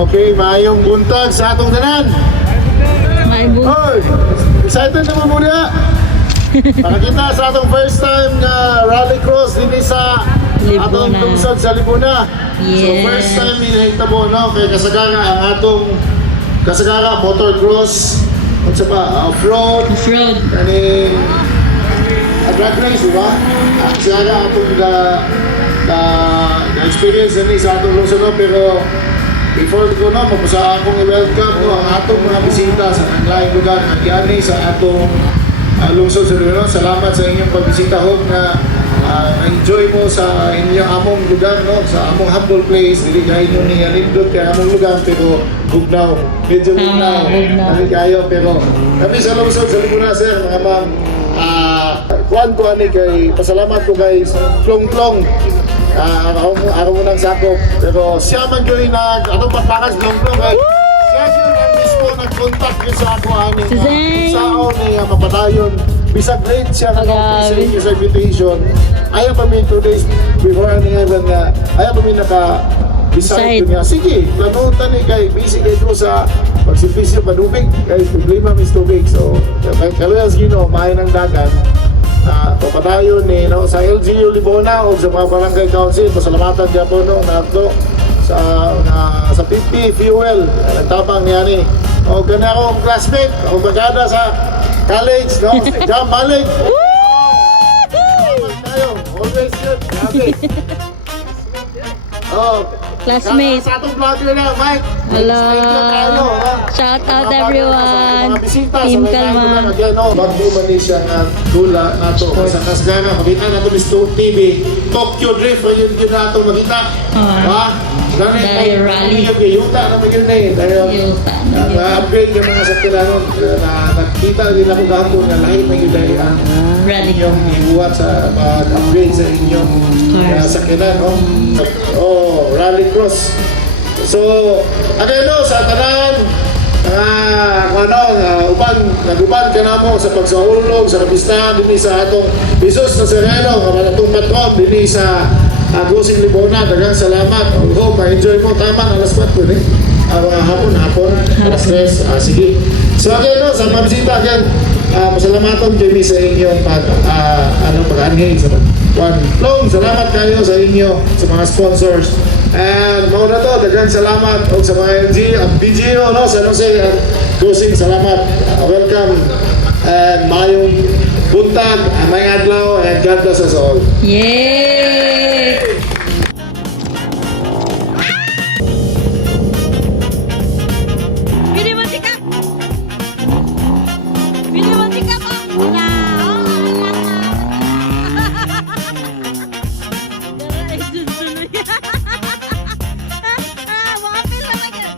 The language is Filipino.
Okay, maayong buntag sa atong tanan. May Hoy, excited naman muna. Nakakita sa atong first time na rallycross din sa atong Libuna. lungsod sa Libuna. So Yes. first time hinahitabo no kay kasagara ang atong kasagara motocross unsa pa off-road Off-road. kani drag race di ba? Ang kasagara atong experience ni sa atong lungsod no pero before ko no mapasa akong i-welcome no ang atong mga bisita sa laing lugar nagyani sa atong lungsod sa Libuna. Salamat sa inyong pagbisita Hope na na-enjoy mo sa inyong among lugar no sa among humble place dili kay inyo ni nindot kay among lugar pero bugnaw medyo bugnaw dili kayo pero kami sa lungsod sa Libuna sir mga ma'am kuan ko ani kay pasalamat ko kay Plong ako mo nang sakop pero siya man gyud nag atong patpakas Plong kay siya gyud ang mismo nag-contact gyud sa ako ani Si Zeng. sao ni mapadayon bisag late siya na sa invitation ayaw pa mi 2 days before ang event nga ayaw pa mi decide niya sige planutan ni kay busy kay ko sa pagsipisyo padubig kay problema mis tubig so kaluyas gino maay ng dagat papadayon ni no sa LGU Libona o sa mga barangay council pasalamatan niya po no nato sa 50 fuel nagtabang niya ni o gani akong classmate o bagada sa college no jam balik tayo always yun grabe oh Classmate. sa atong vlogger na Mike Hello. tayo, ha? Shout out Mga everyone. mga bisita Team sa Kalma. Again, no, bagyo man ni siya nga dula nato sa kasgana makita nato ni Sto TV Tokyo Drift yun yun nato makita ha Dahil rally. yung yuta na yun na eh dahil Yuta. upgrade yung mga sakyanan na nakita din ako gahapon na lahat na yun dahil ang Rally. inyong ibuhat sa mag-upgrade sa inyong sakyanan no? Oh, rallycross. So, sa tanan uban naguban ka na mo sa pagsaulog sa kapistahan din sa atong Isus na Sereno nga atong patron din sa Gusing Libona daghang salamat hope ma-enjoy mo tama alas 4 eh hapon alas 3 sige so again no sa mga bisita again masalamaton kami sa inyong pag-anhin sa Plong, salamat kayo sa inyo sa mga sponsors and mauna to, daghang salamat o sa mga LG, ang BGO no, sa Jose Gusing, salamat welcome and mayong buntag, may adlaw and God bless us all. Yay! Bili mo sikap! Bili mo sikap, oh! Wala! Dara, isusunod yan. Mga pila na yan.